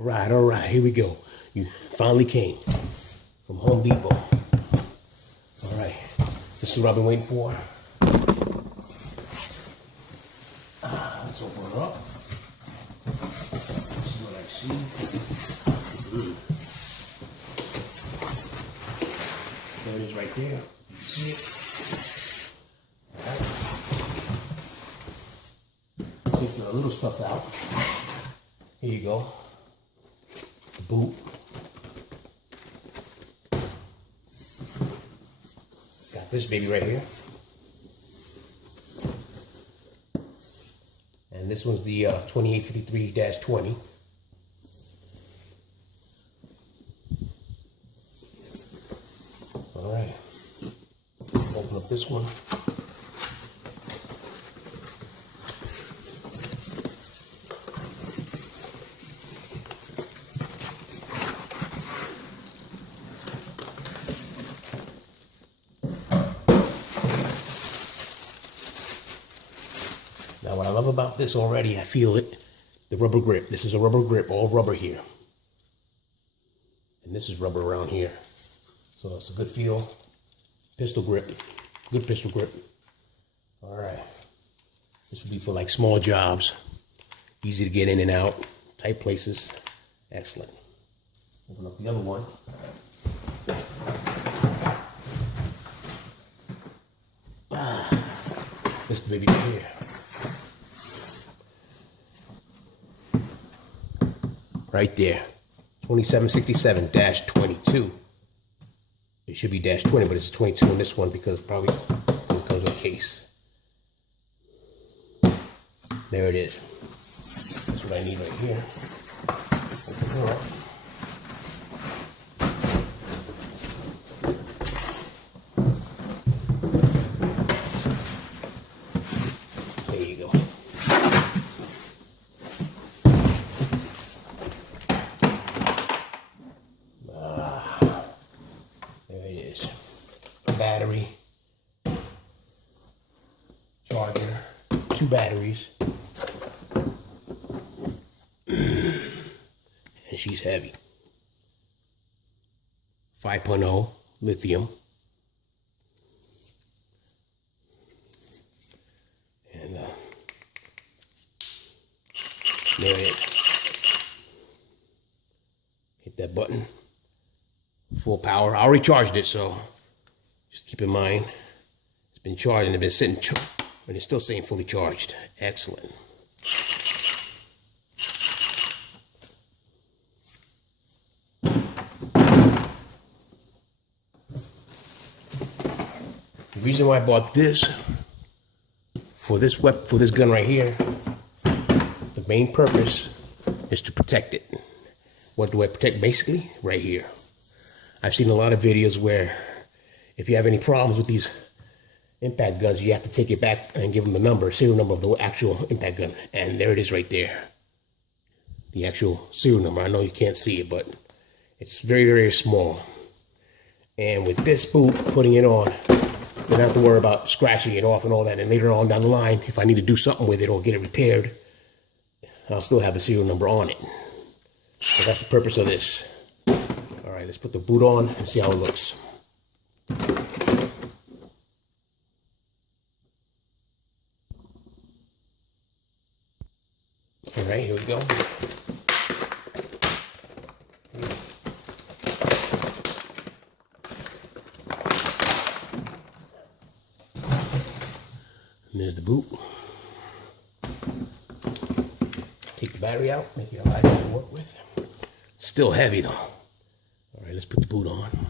All right, here we go. You finally came from Home Depot. All right, this is what I've been waiting for. Let's open it up. This is what I see. There it is right there. You can see it. All right. Take the little stuff out. Here you go. The boot. Got this baby right here. And this one's the 2853-20. All right. Open up this one. Now what I love about this already, I feel it, the rubber grip. This is a rubber grip, all rubber here. And this is rubber around here. So it's a good feel. Pistol grip, good pistol grip. All right. This would be for like small jobs. Easy to get in and out, tight places. Excellent. Open up the other one. This is the baby right here. Right there, 2767-22. It should be -20, but it's 22 on this one because it comes with a case. There it is. That's what I need right here. Open her up. There you go. There it is. Battery, charger, 2 batteries, and she's heavy. 5.0 lithium, and there it is. Hit that button. Full power. I already charged it, so just keep in mind it's been charged and it's been sitting, but it's still saying fully charged. Excellent. The reason why I bought this for this gun right here, the main purpose is to protect it. What do I protect? Basically, right here. I've seen a lot of videos where if you have any problems with these impact guns, you have to take it back and give them the serial number of the actual impact gun. And there it is right there. The actual serial number. I know you can't see it, but it's very, very small. And with this boot, putting it on, you don't have to worry about scratching it off and all that. And later on down the line, if I need to do something with it or get it repaired, I'll still have the serial number on it. So that's the purpose of this. All right, let's put the boot on and see how it looks. All right, here we go. And there's the boot. Take the battery out, make it a lighter to work with. Still heavy though. All right, let's put the boot on.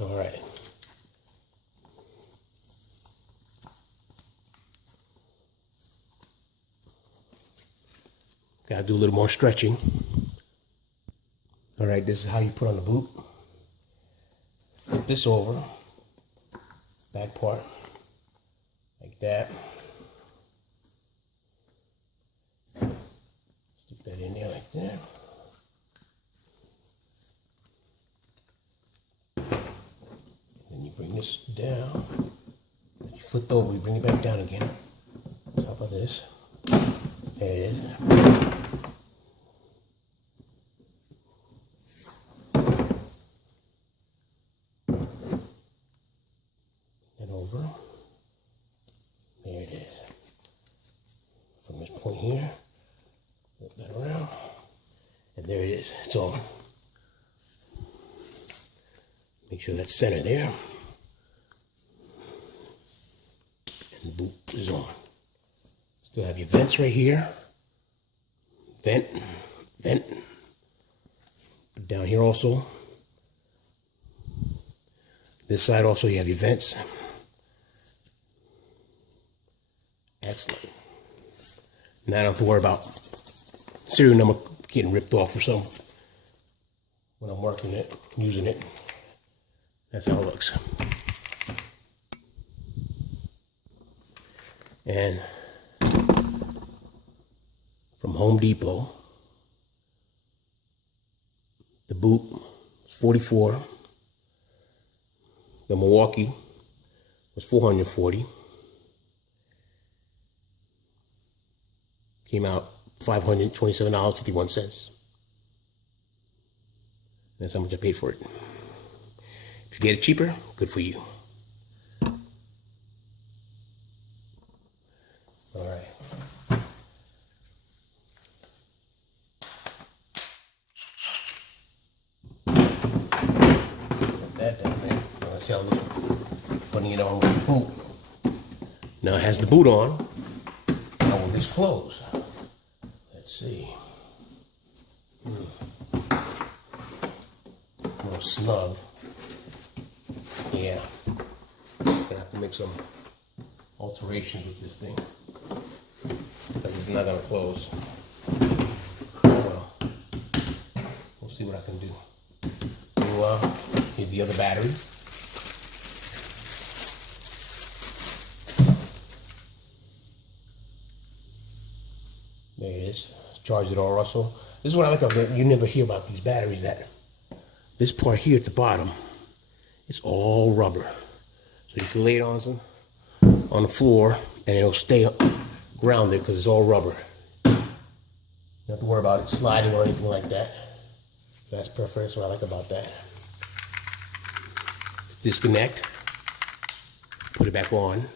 All right. Gotta do a little more stretching. All right, this is how you put on the boot. Flip this over, back part, like that. Stick that in there like that. bring this down. You flip over, you bring it back down again. Top of this. There it is. And over. There it is. From this point here, flip that around. And there it is. It's on. Make sure that's center there. And the boot is on. Still have your vents right here. Vent, vent. Down here also. This side also you have your vents. Excellent. Now I don't have to worry about serial number getting ripped off or something when I'm working it, using it. That's how it looks. And from Home Depot, the boot was $44. The Milwaukee was $440. Came out $527.51. That's how much I paid for it. If you get it cheaper, good for you. All right. Put that down there. Now let's see how it looks. Putting it on with the boot. Now it has the boot on. How will this close? Let's see. A little snug. Yeah. Gonna have to make some alterations with this thing. Because it's not gonna close. Well, we'll see what I can do. So, here's the other battery. There it is. Charge it all, Russell. This is what I like about it. You never hear about these batteries that this part here at the bottom, it's all rubber. So you can lay it on the floor and it'll stay grounded because it's all rubber. You don't have to worry about it sliding or anything like that. So that's perfect. That's what I like about that. Just disconnect. Put it back on.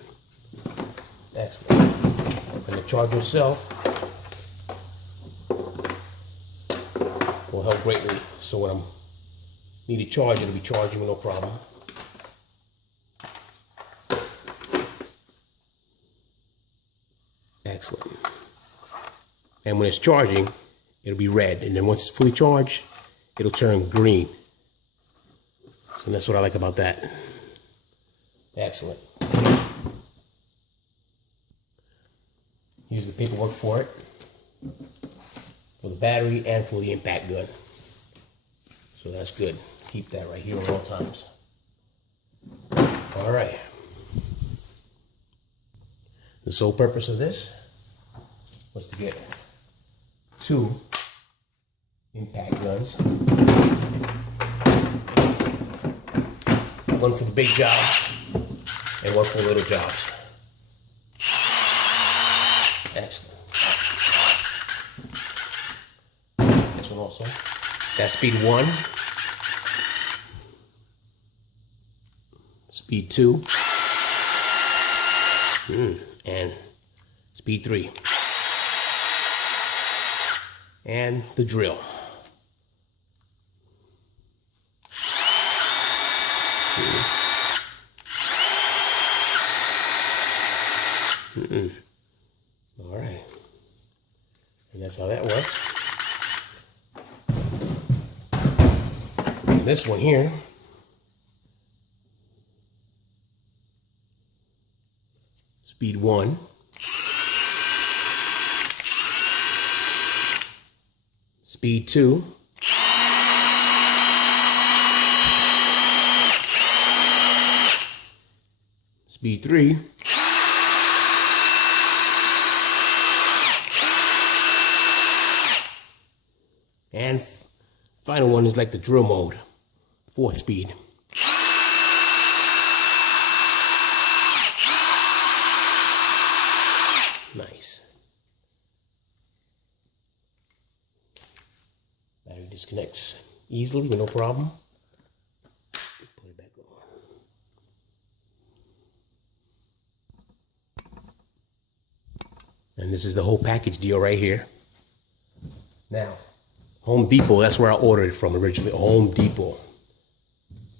Excellent. And the charger itself will help greatly. So when I need to charge, it'll be charging with no problem. Excellent. And when it's charging, it'll be red. And then once it's fully charged, it'll turn green. So that's what I like about that. Excellent. Here's the paperwork for it. For the battery and for the impact gun. So that's good. Keep that right here at all times. All right. The sole purpose of this was to get 2 impact guns. One for the big jobs and one for the little jobs. Excellent. This one also. That's speed 1. Speed 2. And speed 3. And the drill. All right. And that's how that works. And this one here speed 1. Speed 2. Speed 3. And final one is like the drill mode, 4th speed. battery disconnects easily with no problem. Put it back on. And this is the whole package deal right here. Now, Home Depot, that's where I ordered it from originally, Home Depot.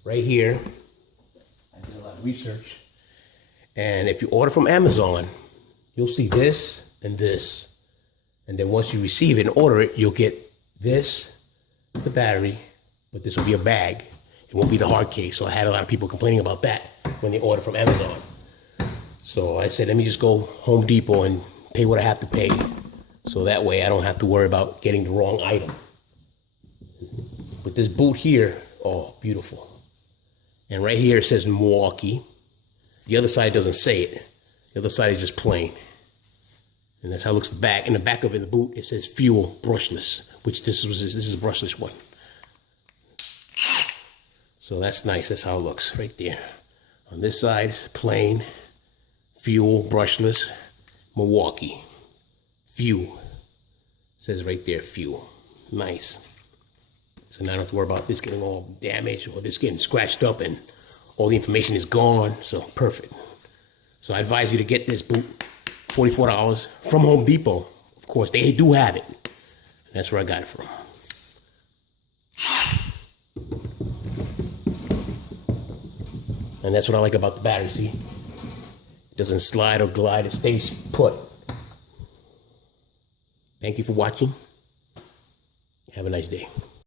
Right here, I did a lot of research. And if you order from Amazon, you'll see this and this. And then once you receive it and order it, you'll get this, the battery, but this will be a bag. It won't be the hard case. So I had a lot of people complaining about that when they order from Amazon. So I said, let me just go Home Depot and pay what I have to pay. So that way I don't have to worry about getting the wrong item. With this boot here, oh, beautiful. And right here it says Milwaukee. The other side doesn't say it. The other side is just plain. And that's how it looks the back. In the back of it, the boot, it says fuel brushless, which this is a brushless one. So that's nice. That's how it looks right there. On this side, it's plain, fuel brushless, Milwaukee. Fuel. It says right there, fuel. Nice. So now I don't have to worry about this getting all damaged or this getting scratched up and all the information is gone. So perfect. So I advise you to get this boot, $44 from Home Depot. Of course, they do have it. And that's where I got it from. And that's what I like about the battery, see? It doesn't slide or glide, it stays put. Thank you for watching. Have a nice day.